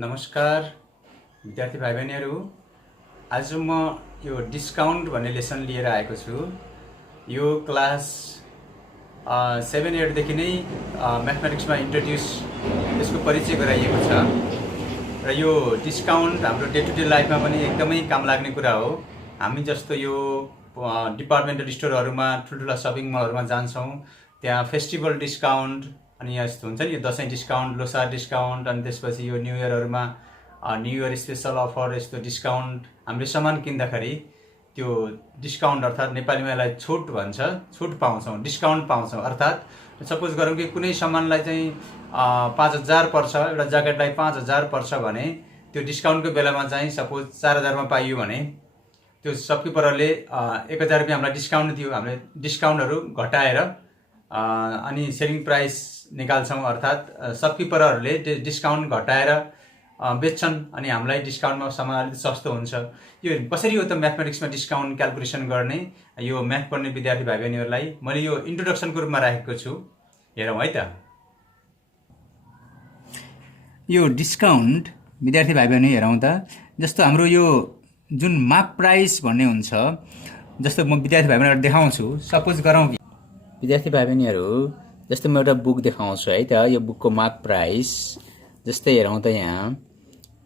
नमस्कार विद्यार्थी भाइ बहिनीहरू। आज म यो डिस्काउन्ट भन्ने लेसन लिएर आएको छु। यो क्लास 7-8 देखि नै म्याथमेटिक्समा इन्ट्रोड्युस यसको परिचय गराइएको छ र यो डिस्काउन्ट हाम्रो डे टु डे लाइफमा पनि एकदमै काम लाग्ने कुरा हो। हामी जस्तो यो डिपार्टमेन्टल स्टोरहरूमा ठुल्ठुला सपिङ मलहरूमा जान्छौँ, त्यहाँ फेस्टिभल डिस्काउन्ट अनि यस्तो हुन्छ नि, यो दसैँ डिस्काउन्ट, लोसार डिस्काउन्ट, अनि त्यसपछि यो न्यू इयरहरूमा न्यू इयर स्पेसल अफर, यस्तो डिस्काउन्ट हामीले सामान किन्दाखेरि त्यो डिस्काउन्ट अर्थात् नेपालीमा यसलाई छुट भन्छ, छुट पाउँछौँ, डिस्काउन्ट पाउँछौँ। अर्थात् सपोज गरौँ कि कुनै सामानलाई चाहिँ 5000 पर्छ, एउटा ज्याकेटलाई 5000 पर्छ भने त्यो डिस्काउन्टको बेलामा चाहिँ सपोज 4000मा पाइयो भने त्यो सपकिपरले 1000 रुपियाँ हामीलाई डिस्काउन्ट दियो। हामीले डिस्काउन्टहरू घटाएर अनि सेलिङ प्राइस निकाल्छौँ, अर्थात् सपकिपरहरूले डिस्काउन्ट घटाएर बेच्छन् अनि हामीलाई डिस्काउन्टमा सामान अलिक सस्तो हुन्छ। यो कसरी हो त म्याथमेटिक्समा डिस्काउन्ट क्याल्कुलेसन गर्ने, यो म्याथ पढ्ने विद्यार्थी भाइ बहिनीहरूलाई मैले यो इन्ट्रोडक्सनको रूपमा राखेको छु। हेरौँ है त। यो डिस्काउन्ट विद्यार्थी भाइ बहिनी हेरौँ त। जस्तो हाम्रो यो जुन मार्क प्राइस भन्ने हुन्छ, जस्तो म विद्यार्थी भाइ बहिनीहरूलाई देखाउँछु। सपोज गरौँ कि विद्यार्थी भाइ बहिनीहरू, जस्तो म एउटा बुक देखाउँछु है त। यो बुकको मार्क प्राइस जस्तै हेरौँ त, यहाँ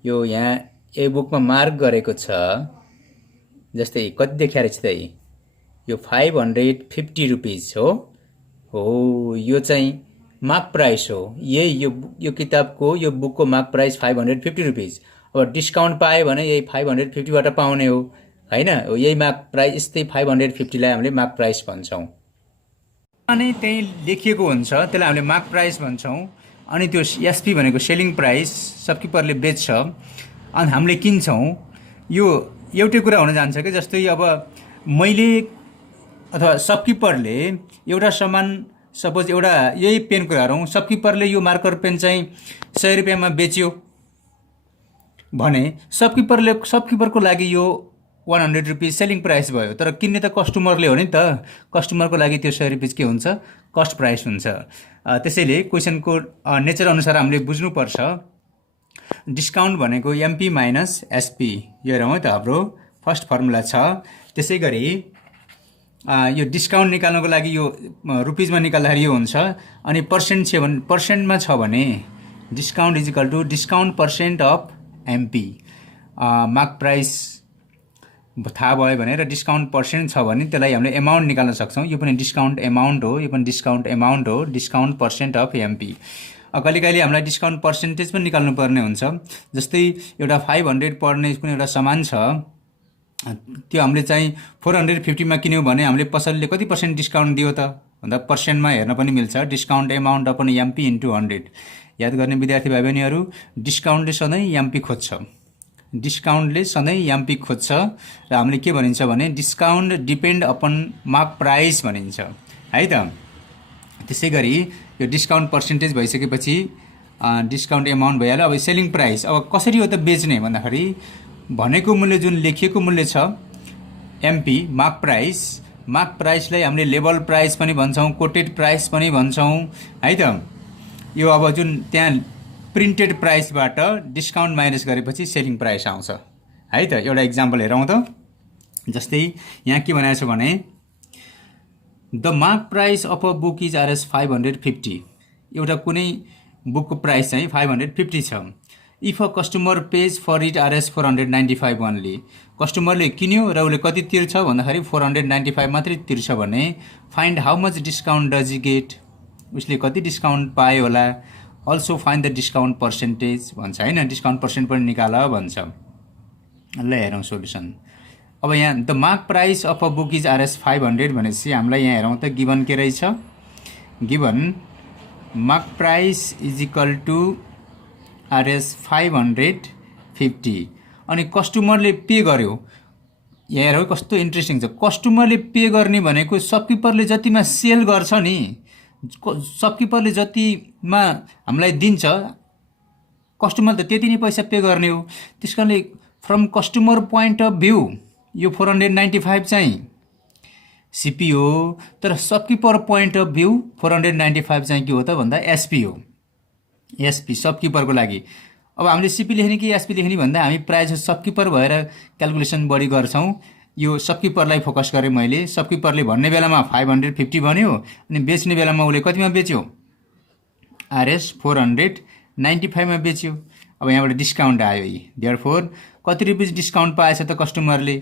यो बुकमा मार्क गरेको छ, जस्तै कति देखाएर छ त, यो 550 रुपिज हो। यो चाहिँ मार्क प्राइस हो। यो किताबको, यो बुकको मार्क प्राइस 550 रुपिज। अब डिस्काउन्ट पायो भने यही 550बाट पाउने हो हैन। यही मार्क प्राइस, यस्तै 550लाई हामीले मार्क प्राइस भन्छौँ। अनि त्यही लेखिएको हुन्छ, त्यसलाई हामीले मार्क प्राइस भन्छौँ। अनि त्यो एसपी भनेको सेलिङ प्राइस, सबकिपरले बेच्छ अनि हामीले किन्छौँ। यो एउटै कुरा हुन जान्छ कि जस्तै अब मैले अथवा सबकिपरले एउटा सामान, सपोज एउटा यही पेनको हेरौँ, सबकिपरले यो मार्कर पेन चाहिँ 100 रुपियाँमा बेच्यो भने सबकिपरको लागि यो 100 रुपिज सेलिङ प्राइस भयो। तर किन्ने त कस्टमरले हो नि त। कस्टमरको लागि त्यो 100 रुपिज के हुन्छ, कस्ट प्राइस हुन्छ। त्यसैले क्वेसनको नेचर अनुसार हामीले बुझ्नुपर्छ। डिस्काउन्ट भनेको एमपी माइनस एसपी। यो हेरौँ है त, हाम्रो फर्स्ट फर्मुला छ। त्यसै गरी यो डिस्काउन्ट निकाल्नको लागि यो रुपिजमा निकाल्दाखेरि यो हुन्छ। अनि पर्सेन्टमा छ भने discount is equal to discount percent of M P. Mark price थाहा भयो भने र डिस्काउन्ट पर्सेन्ट छ भने त्यसलाई हामीले एमाउन्ट निकाल्न सक्छौँ। यो पनि डिस्काउन्ट एमाउन्ट हो, यो पनि डिस्काउन्ट एमाउन्ट हो, डिस्काउन्ट पर्सेन्ट अफ एमपी। कहिले कहिले हामीलाई डिस्काउन्ट पर्सेन्टेज पनि निकाल्नु पर्ने हुन्छ। जस्तै एउटा 500 पर्ने कुनै एउटा सामान छ, त्यो हामीले चाहिँ 450मा किन्यौँ भने हामीले पसलले कति पर्सेन्ट डिस्काउन्ट दियो त भन्दा पर्सेन्टमा हेर्न पनि मिल्छ। Discount amount upon MP into 100। याद गर्ने विद्यार्थी भाइ बहिनीहरू, डिस्काउन्टले सधैँ एमपी खोज्छ, डिस्काउन्टले सधैँ एमपी खोज्छ। र हामीले के भनिन्छ भने discount depend upon mark price भनिन्छ है त। त्यसै गरी यो डिस्काउन्ट पर्सेन्टेज भइसकेपछि डिस्काउन्ट एमाउन्ट भइहाल्यो। अब सेलिङ प्राइस, अब कसरी हो त बेच्ने भन्दाखेरि भनेको मूल्य जुन लेखिएको मूल्य छ एमपी, मार्क प्राइसलाई हामीले लेबल प्राइस पनि भन्छौँ, कोटेड प्राइस पनि भन्छौँ है त। यो अब जुन त्यहाँ प्रिन्टेड प्राइसबाट डिस्काउन्ट माइनस गरेपछि सेलिङ प्राइस आउँछ है त। एउटा इक्जाम्पल हेरौँ त। जस्तै यहाँ के भनेको छ भने the mark price of a book is R S 550। एउटा कुनै बुकको प्राइस चाहिँ 550 छ। If a customer pays for it R S 495 only. कस्टमरले किन्यो र उसले कति तिर्छ भन्दाखेरि 495 मात्रै तिर्छ भने find how much discount does he get. उसले कति डिस्काउन्ट पायो होला। Also find the discount percentage भन्छ होइन, डिस्काउन्ट पर्सेन्ट पनि निकाल भन्छ। ल हेरौँ सोल्युसन। अब यहाँ the mark price of a book is R S 500 भनेपछि हामीलाई यहाँ हेरौँ त गिभन के रहेछ। Given mark price is equal to R S 550 अनि कस्टमरले पे गर्यो। यहाँ हेरौँ कस्तो इन्ट्रेस्टिङ छ। कस्टमरले पे गर्ने भनेको सबकिपरले जतिमा सेल गर्छ नि, सबकिपरले जतिमा हामीलाई दिन्छ, कस्टमर त त्यति नै पैसा पे गर्ने हो। त्यस कारणले from customer point of view यो 495 चाहिँ सिपी हो, तर सबकिपर पोइन्ट अफ भ्यू 495 चाहिँ के हो त भन्दा एसपी हो। एसपी सबकिपरको लागि अब हामीले सिपी लेख्ने कि एसपी लेख्ने भन्दा हामी प्रायः जस्तो सबकिपर भएर क्यालकुलेसन बढी गर्छौँ। यो सबकिपरलाई फोकस गरेँ मैले। सबकिपरले भन्ने बेलामा 550 भन्यो अनि बेच्ने बेलामा उसले कतिमा बेच्यो? आरएस 495 मा बेच्यो। अब यहाँबाट डिस्काउन्ट आयो यी। देयरफोर कति रुपिस डिस्काउन्ट पाएछ त कस्टमरले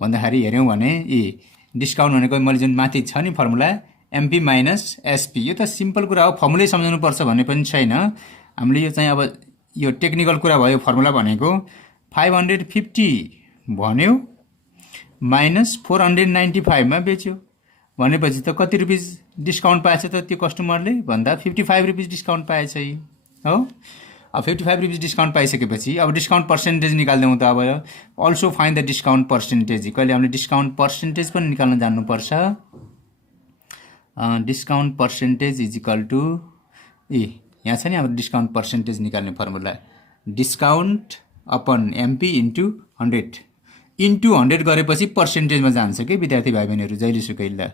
भन्दाखेरि हेऱ्यौँ भने यी डिस्काउन्ट भनेको मैले जुन माथि छ नि फर्मुला एमपी माइनस एसपी, यो त सिम्पल कुरा हो, फर्मुलै सम्झाउनु पर्छ भन्ने पनि छैन। हामीले यो चाहिँ अब यो टेक्निकल कुरा भयो। फर्मुला भनेको 550 भन्यो माइनस 495 मा बेच्यो भनेपछि त कति रुपिस डिस्काउन्ट पाएछ त त्यो कस्टमरले भन्दा 55 रुपिस डिस्काउन्ट पाएछ यी हो। अब 55 रुपिस डिस्काउन्ट पाइसकेपछि अब डिस्काउन्ट पर्सेन्टेज निकाल्दैौँ त। अब also find the discount percentage. कहिले हामीले डिस्काउन्ट पर्सेन्टेज पनि निकाल्न जान्नुपर्छ। Discount percentage is equal to यहाँ छ नि अब डिस्काउन्ट पर्सेन्टेज निकाल्ने formula discount upon MP into 100 into 100 गरेपछि पर्सेन्टेजमा जान्छ कि विद्यार्थी भाइ बहिनीहरू जहिलेसुकै। ल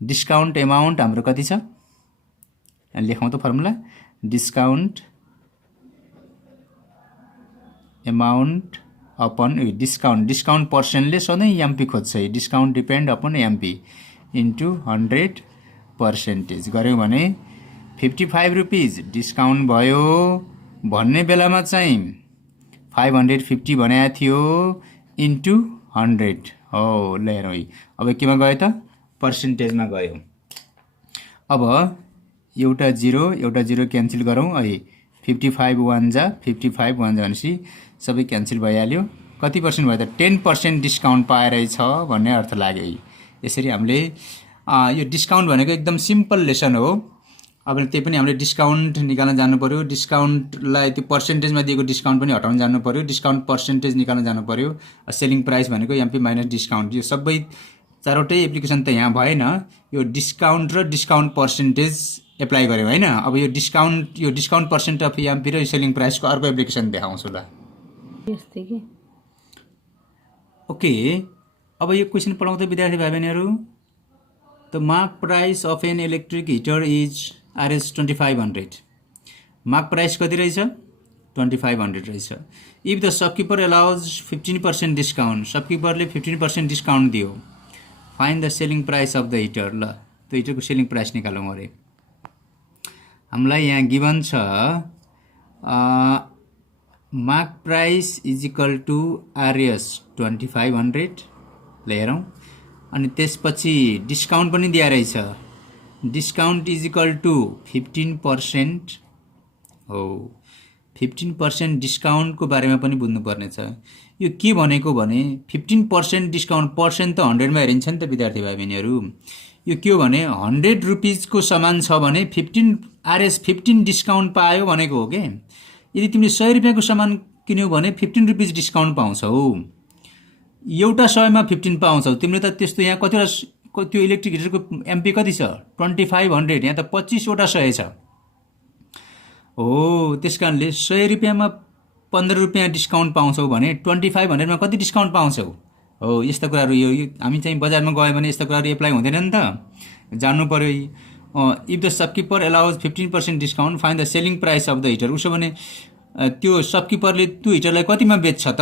डिस्काउन्ट एमाउन्ट हाम्रो कति छ लेखौँ त formula discount amount upon discount पर्सेन्टले सधैँ एमपी खोज्छ। Discount depend upon MP into 100% गऱ्यौँ भने 55 रुपिस डिस्काउन्ट भयो भन्ने बेलामा चाहिँ 550 भनेको थियो इन्टु 100 हो। ल हेरौँ अब केमा गयो त पर्सेन्टेजमा गयो। अब एउटा जिरो क्यान्सल गरौँ। 55 1 जा 55 1 जा भनेपछि सबै क्यान्सल भइहाल्यो। कति पर्सेन्ट भयो त 10% डिस्काउन्ट पाएरहेछ भन्ने अर्थ लाग्यो। यसरी हामीले यो डिस्काउन्ट भनेको एकदम सिम्पल लेसन हो। अब त्यही पनि हामीले डिस्काउन्ट निकाल्न जानु पर्यो। डिस्काउन्टलाई त्यो पर्सेन्टेजमा दिएको डिस्काउन्ट पनि हटाउन जानु पर्यो। डिस्काउन्ट पर्सेन्टेज निकाल्न जानु पर्यो। सेलिङ प्राइस भनेको एमपी माइनस डिस्काउन्ट। यो सबै चारवटै एप्लिकेसन त यहाँ भएन। यो डिस्काउन्ट र डिस्काउन्ट पर्सेन्टेज एप्लाई गऱ्यो होइन। अब यो डिस्काउन्ट पर्सेन्ट अफ एमपी र सेलिङ प्राइसको अर्को एप्लिकेसन देखाउँछु ल। ओके, अब यो क्वेसन पढाउँदा विद्यार्थी भाइ बहिनीहरू the mark price of an electric heater is RS 2500। Mark price कति रहेछ 2500 रहेछ। If the shopkeeper allows 15% discount, सबकिपरले 15% डिस्काउन्ट दियो, find the selling price of the heater. ल त्यो हिटरको सेलिङ प्राइस निकालौँ। अरे हामीलाई यहाँ गिभन छ mark price is equal to R S 2500। ल हेरौँ अनि त्यसपछि डिस्काउन्ट पनि दिया रहेछ। डिस्काउन्ट इज इक्वल टु 15% हो। 15% डिस्काउन्टको बारेमा पनि बुझ्नुपर्ने छ। यो के भनेको भने 15% डिस्काउन्ट पर्सेन्ट त 100 मा हेरिन्छ नि त विद्यार्थी भाइ बहिनीहरू। यो के हो भने 100 रुपिसको सामान छ भने 15 आरएस 15 डिस्काउन्ट पायो भनेको हो के। यदि तिमीले 100 रुपियाँको सामान किन्यौ भने 15 रुपिस डिस्काउन्ट पाउँछौ। एउटा 100 मा 15 पाउँछौ। तिमीले त त्यस्तो यहाँ कतिवटा त्यो इलेक्ट्रिक हिटरको एमपी कति छ 2500, यहाँ त 25 वटा 100 छ हो। त्यस कारणले 100 रुपियाँमा 15 रुपियाँ डिस्काउन्ट पाउँछौ भने 2500 मा कति डिस्काउन्ट पाउँछौ हो। यस्ता कुराहरू यो हामी चाहिँ बजारमा गयो भने यस्ता कुराहरू एप्लाई हुँदैन नि त, जान्नु पर्यो। If the shopkeeper allows 15% discount find the selling price of the heater. उसो भने त्यो सबकिपरले त्यो हिटरलाई कतिमा बेच्छ त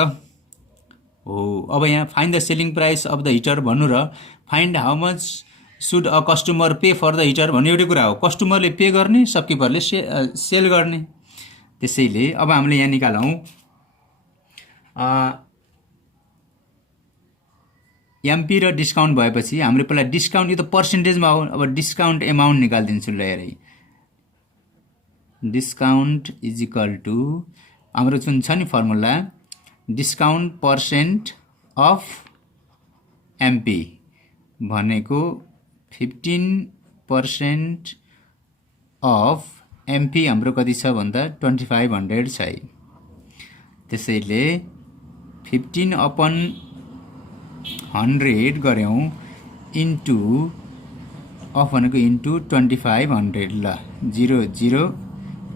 हो। अब यहाँ find the selling price of the heater भन्नु र find how much should a customer pay for the heater भन्ने एउटै कुरा हो। कस्टमरले पे गर्ने, सबकिपरले सेल गर्ने। त्यसैले अब हामीले यहाँ निकालौँ एमपी र डिस्काउन्ट भएपछि हाम्रो पहिला डिस्काउन्ट, यो त पर्सेन्टेजमा हो। अब डिस्काउन्ट एमाउन्ट निकालिदिन्छु ल हेरै। डिस्काउन्ट इज इक्वल टु हाम्रो जुन छ नि formula discount percent of MP भनेको 15% अफ एमपी हाम्रो कति छ भन्दा 2500 छ। त्यसैले 15/100 गऱ्यौँ इन्टु अफ भनेको इन्टु 2500। ल 0 0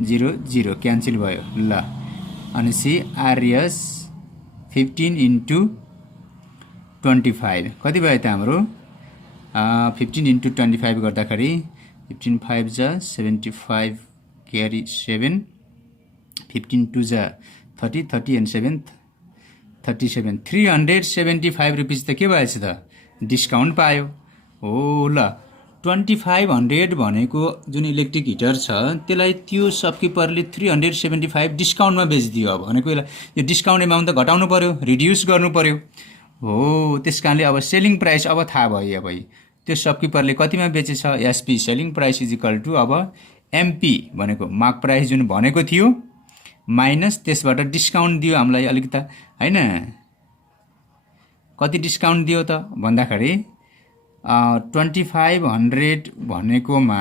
0 0 क्यान्सल भयो। ल अनि सी आरएस 15 इन्टु 25 कति भयो त हाम्रो 15 इन्टु 25 गर्दाखेरि 15 5 जा 75 क्यारी 7 15 टू जा 30, 30 एन्ड 7 37, 375 रुपिस त के भएछ त डिस्काउन्ट पायो हो ल। 2500 भनेको जुन इलेक्ट्रिक हिटर छ त्यसलाई त्यो सबकिपरले 375 डिस्काउन्टमा बेचिदियो। अब भनेको यो डिस्काउन्ट एमाउन्ट त घटाउनु पर्यो, रिड्युस गर्नु पर्यो हो। त्यस कारणले अब सेलिङ प्राइस अब थाहा भयो। अब त्यो सबकिपरले कतिमा बेचेछ, SP selling price is equal to अब एमपी भनेको मार्क प्राइस जुन भनेको थियो माइनस त्यसबाट डिस्काउन्ट दियो हामीलाई अलिकति हैन। कति डिस्काउन्ट दियो त भन्दाखेरि 2500 भनेकोमा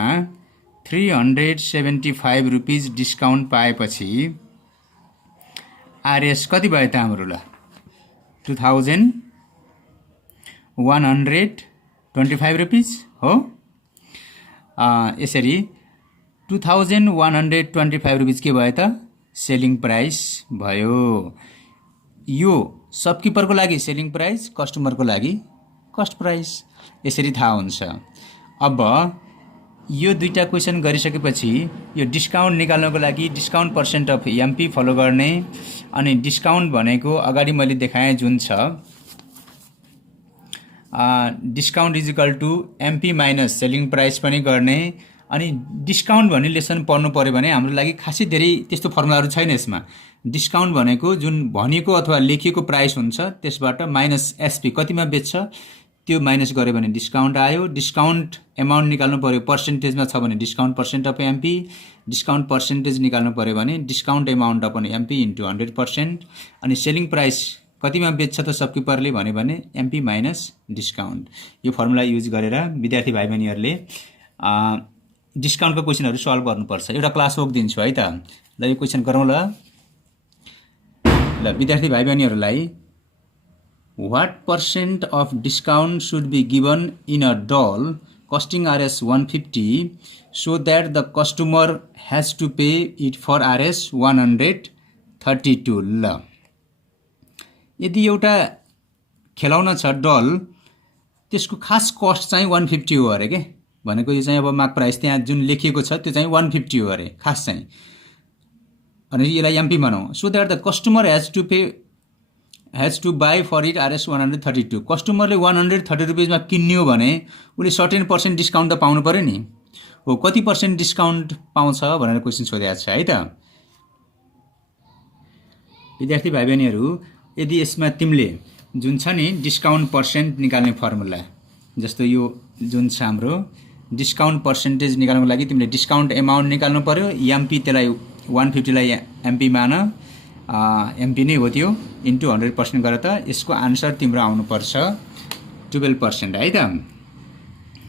375 रुपिस डिस्काउन्ट पाएपछि आरएस कति भयो त हाम्रो ल 2125 रुपिस हो। यसरी 2125 रुपिस के भयो त सेलिङ प्राइस भयो। यो सबकिपरको लागि सेलिङ प्राइस, कस्टमरको लागि कस्ट प्राइस, यसरी थाहा हुन्छ। अब यो दुईटा क्वेसन गरिसकेपछि यो डिस्काउन्ट निकाल्नको लागि discount percent of M P follow गर्ने अनि डिस्काउन्ट भनेको अगाडि मैले देखाएँ जुन छ discount is equal to M P minus selling price पनि गर्ने। अनि डिस्काउन्ट भन्ने लेसन पढ्नु पर्यो भने हाम्रो लागि खासै धेरै त्यस्तो फर्मुलाहरू छैन यसमा। डिस्काउन्ट भनेको जुन भनेको अथवा लेखिएको प्राइस हुन्छ त्यसबाट माइनस एसपी कतिमा बेच्छ त्यो माइनस गऱ्यो भने डिस्काउन्ट आयो। डिस्काउन्ट एमाउन्ट निकाल्नु पर्यो पर्सेन्टेजमा छ भने discount percent of MP, discount percentage निकाल्नु पर्यो भने discount amount upon MP into 100%। अनि सेलिङ प्राइस कतिमा बेच्छ त सबकिपरले भन्यो भने एमपी माइनस डिस्काउन्ट। यो फर्मुला युज गरेर विद्यार्थी भाइ बहिनीहरूले डिस्काउन्टको क्वेसनहरू सल्भ गर्नुपर्छ। एउटा क्लास वर्क दिन्छु है त ल, यो क्वेसन गरौँ ल। विद्यार्थी भाइ बहिनीहरूलाई what percent of discount should be given in a doll costing Rs 150 so that the customer has to pay it for Rs 132 ल। यदि एउटा खेलाउन छ डल त्यसको खास कस्ट चाहिँ 150 हो अरे के भनेको यो चाहिँ अब मार्क प्राइस त्यहाँ जुन लेखिएको छ त्यो चाहिँ 150 हो अरे खास चाहिँ। अनि यसलाई एमपी बनाऊ so that the customer has to buy for it Rs 132। कस्टमरले 130 रुपिसमा किन्यो भने उसले सर्टेन पर्सेन्ट डिस्काउन्ट त पाउनु पर्यो नि हो। कति पर्सेन्ट डिस्काउन्ट पाउँछ भनेर क्वेसन सोधेको छ है त विद्यार्थी भाइ बहिनीहरू। यदि यसमा तिमीले जुन छ नि डिस्काउन्ट पर्सेन्ट निकाल्ने फर्मुला जस्तो यो जुन छ हाम्रो डिस्काउन्ट पर्सेन्टेज निकाल्नको लागि तिमीले डिस्काउन्ट एमाउन्ट निकाल्नु पर्यो। एमपी त्यसलाई 150 लाई एमपी मान एमपी नै हो त्यो इन्टु 100% गरेर त यसको आन्सर तिम्रो आउनुपर्छ 12% है त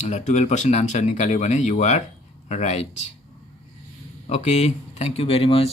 ल। 12% आन्सर निकाल्यो भने you are right. Okay, thank you very much.